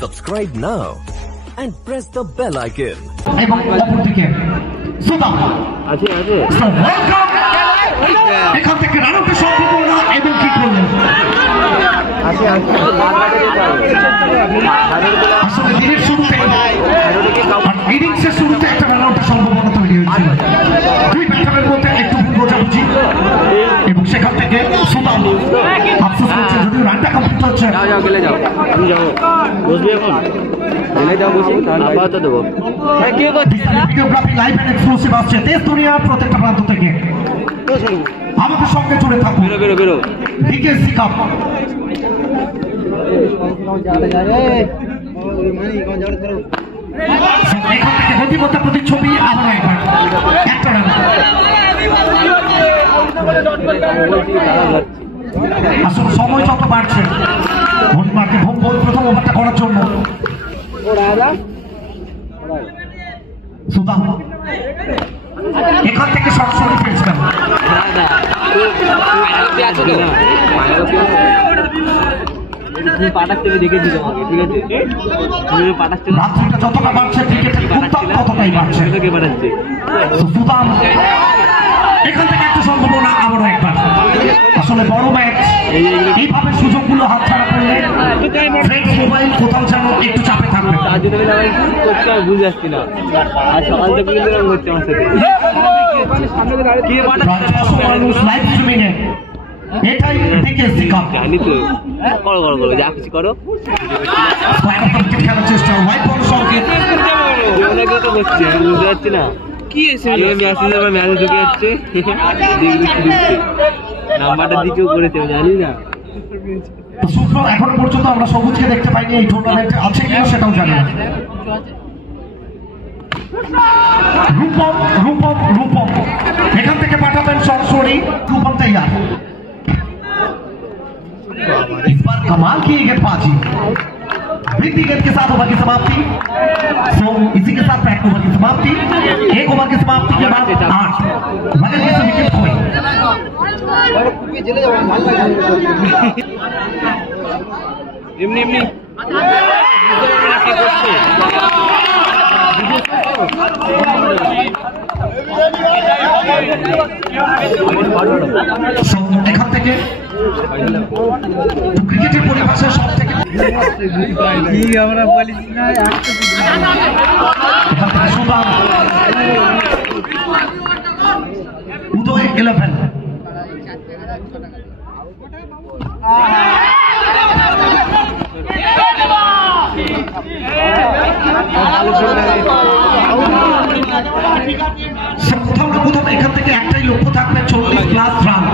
Subscribe now and press the bell icon. এবং অপরদিকে সুদাম আছে এখান থেকে রানআউটের সম্ভাবনা এবং কি করলেন আসলে দিনের শুরুতে ইনিংসের শুরুতে একটা রানআউটের সম্ভাবনা তৈরি হয়েছিল দুই ব্যাটারের মধ্যে একটু ভুল বোঝাবুঝি এবং সেখান থেকে সুদাম আফসোস করছে যদিও রানটা কমপ্লিট হচ্ছে যাও গেলে যাও তুমি যাও বসবে এখন গেলে যাও বসি আপাতত দেবো ভিডিওগ্রাফি লাইভ এন্ড এক্সক্লুসিভ আসছে দেশ দুনিয়ার প্রত্যেকটা প্রান্ত থেকে আমাদের সঙ্গে জুড়ে থাকুন বেরো বিকেএসসি কাপ এখান থেকে গতিপথ প্রতিচ্ছবি আবার একবার একটা রান আসলে সময় যত বাড়ছে ভোটমার্কে প্রথম ওভারটা করার জন্য সুদাম এখান থেকে সরাসরি পেয়েছিলাম রাত্রিটা যতটা বাড়ছে ক্রিকেটের উত্তাপ ততটাই বাড়ছে সুদাম এখান থেকে একটা সম্ভাবনা আবারও একবার আসলে বড় ম্যাচ এইভাবে সুযোগগুলো হাতছাড়া করলে ফ্রেন্ডস মোবাইল কোথাও যেন একটু চাপে থাকবে বুঝে আসছি না আর সকাল থেকে হচ্ছে আমার সাথে এটাই বিকেএসসি কাপ জানি তো করো যা কিছু করো খেলার চেষ্টা হোয়াইট বল সংকেত বুঝতে পারছি না কি ম্যাচে ঢুকে যাচ্ছে নাম্বারটা দিকেও করেছে জানি না সূত্র এখনো পর্যন্ত আমরা সবুজকে দেখতে পাইনি এই টুর্নামেন্টে আছে কিনা সেটাও জানি না রূপম এখান থেকে পাঠাবেন সরাসরি রূপম তৈয়ার इस बार कमाल की गेंदबाजी वृद्धि गेंद के साथ ओवर की समाप्ति सो इसी के साथ बैक ओवर की समाप्ति एक ओवर की समाप्ति के बाद 8 बगल से विकेट खोए एमनी এখান থেকে ক্রিকেটের পরিভাষা সব থেকে আমরা বলি না সুদাম উদয় 11 কোথাও এখান থেকে একটাই লক্ষ্য থাকবে 40 প্লাস রান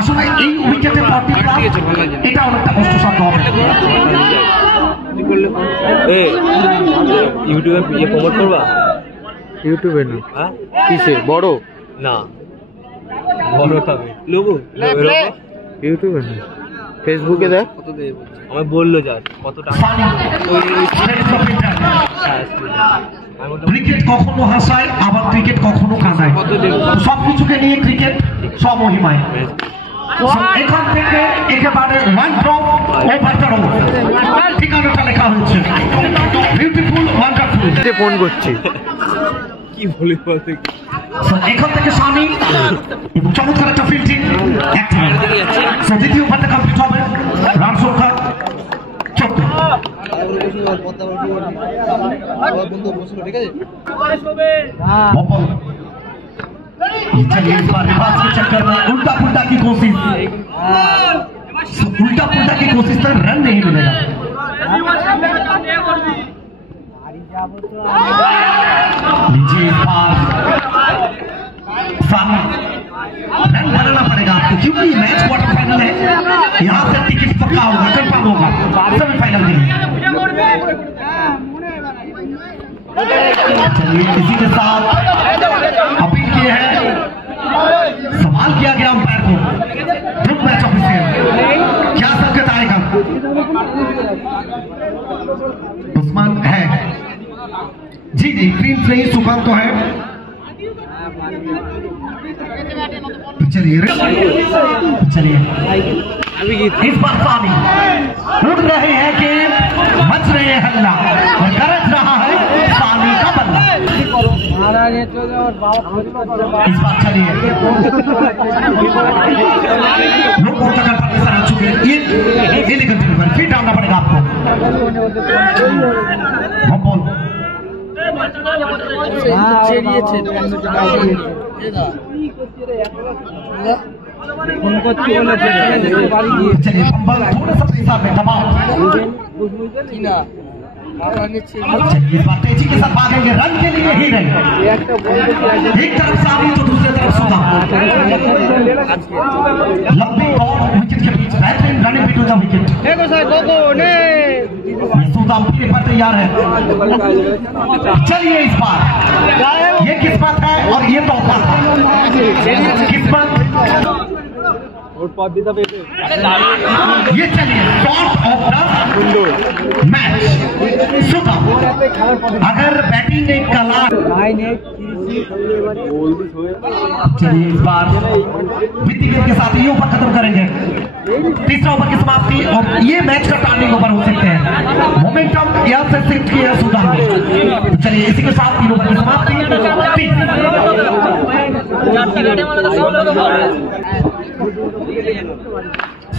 আসলে এই উইকেটে 40 প্লাস এটা অনেকটা কষ্টসাধ্য হবে ইউটিউবে প্রমোট করবা ইউটিউবে না কিসে বড় না বড় হবে লোগো ইউটিউবে না ফেসবুকে দেখ কত দেব আমি বললো যা কত টাকা ক্রিকেট কখনো হাসায় আবার ক্রিকেট কখনো কাঁদায় সবকিছুকে নিয়ে ক্রিকেট সমহিমায় এখান থেকে একেবারে ওয়ান ড্রপ ওভারটার ঠিকানাটা লেখা হয়েছে বিউটিফুল ওয়ান্ডারফুল ফোন করছি কি বলি বলতে এখান থেকে সানি এবং চমৎকার একটা ফিল্ডিং দ্বিতীয় ওভারটা কমপ্লিট হবে রান সংখ্যা 14 चक्कर में उल्टा पुल्टा की कोशिश पर रन नहीं मिलेगा रन बनाना पड़ेगा आपको क्योंकि मैच क्वार्टर फाइनल है यहाँ से टिकट पक्का होगा कंफर्म होगा सेमीफाइनल में चलिए इसी के साथ अपील किए हैं सवाल किया गया अंपायर को ग्रुप मैच ऑफिशियल क्या संकेत आएगा उस्मान है जी ग्रीन नहीं सुकांत तो है चलिए इस बार सानी उड़ रहे हैं कि मच रहे हैं हल्ला और गरज रहा है सानी का बल्ला। इस बार चलिए लोग बहुत अगर पाकिस्तान आ चुके हैं, ये इलीगल डिलीवर फिर डालना पड़ेगा आपको। हम बोल चलिए थोड़ा सा हिसाब में दबाओ। चलिए इस बार तेजी के साथ भागेंगे, रन के लिए ही रहे। एक तरफ सानी तो दूसरी तरफ सुदाम। लंबी और विकेट के बीच बेहतरीन running between the wicket. Sudam फिर पर तैयार है। चलिए इस बार ये किस्मत है और ये तोहफा था। किस्मत ये चलिए top of the match Sudam. अगर बैटिंग एक कला, चलिए इस बार वित्ती के साथ ये ओवर खत्म करेंगे। तीसरा ओवर की समाप्ति और ये मैच का टर्निंग ओवर हो सकते हैं। मोमेंटम यहाँ से शिफ्ट किया सुदाम ने। तो चलिए इसी के साथ 3 ओवर की समाप्ति।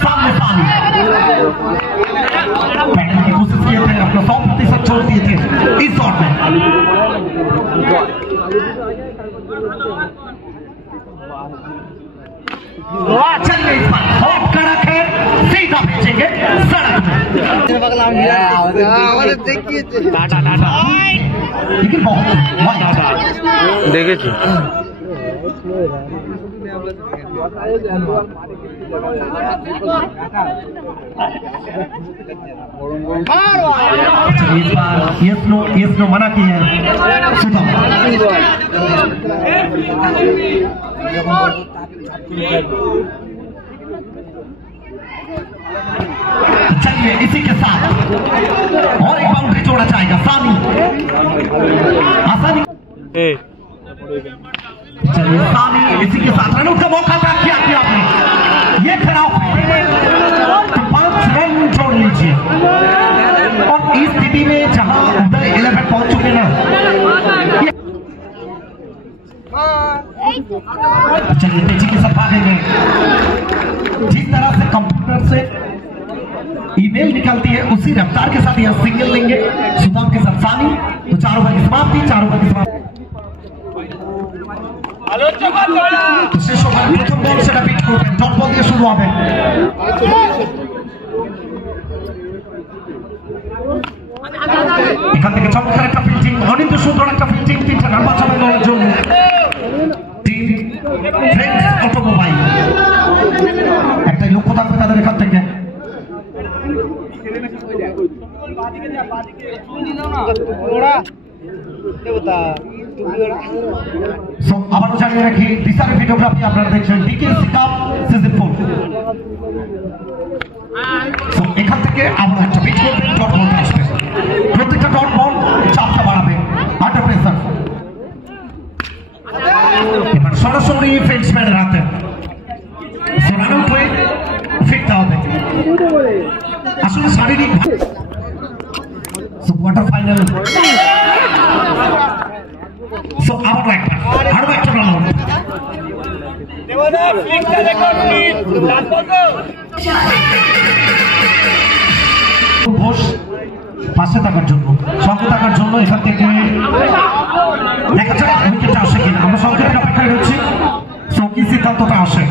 सामने सानी बैटिंग की कोशिश किए थे, अपना 100% छोड़ दिए थे इस शॉट में। चलिए इस बार बहुत कड़क है, सीधा भेजेंगे सड़क में। लेकिन बहुत देखे इस बार ये स्लो मना की है सुदाम। चलिए इसी के साथ और एक बाउंड्री जोड़ा जाएगा सानी। आसानी चलिए सानी इसी के साथ रन का मौका था। क्या किया आपने, ये खराब है तो 5 रन जोड़ लीजिए। और इस स्थिति में जहां उधर 11 पहुंच चुके ना, चलिए तेजी के साथ भागेंगे। जिस तरह से कंप्यूटर से ईमेल निकलती है उसी रफ्तार के साथ यह सिंगल लेंगे सुदाम के साथ सानी। तो 4 ओवर की समाप्ति, 4 ओवर की समाप्ति। শেষ ওভার প্রথম বল সেটা পিচ করবেন, ডট বল দিয়ে শুরু হবে। এখান থেকে চমৎকার একটা ফিল্ডিং, অনিন্দ সুন্দর একটা ফিল্ডিং, 3টা রান বাঁচানো দলের জন্য টিম ফ্রেন্ডস অটোমোবাইল। একটাই লক্ষ্য থাকবে তাদের এখান থেকে। আবারও জানিয়ে রাখি দিশারি ভিডিওগ্রাফি আপনারা দেখছেন ডিকেএসসি কাপ সিজন 4। এখান থেকে আমরা একটা পিচ করবেন, ডট বল আসবে, প্রত্যেকটা ডট বল চাপটা বাড়াবে আন্ডার প্রেসার। এবার সরাসরি ফিল্ডসম্যানের হাতে রান আউট হয়ে ফিরতে হবে। আসলে শারীরিক কোয়ার্টার ফাইনাল আরো একটা রান আউট। ঘোষ পাশে থাকার জন্য, সঙ্গে থাকার জন্য এখান থেকে দেখা যাক উইকেটটা আসে কিনা। আমরা সঙ্গে অপেক্ষায় রয়েছি কি সিদ্ধান্তটা আসে।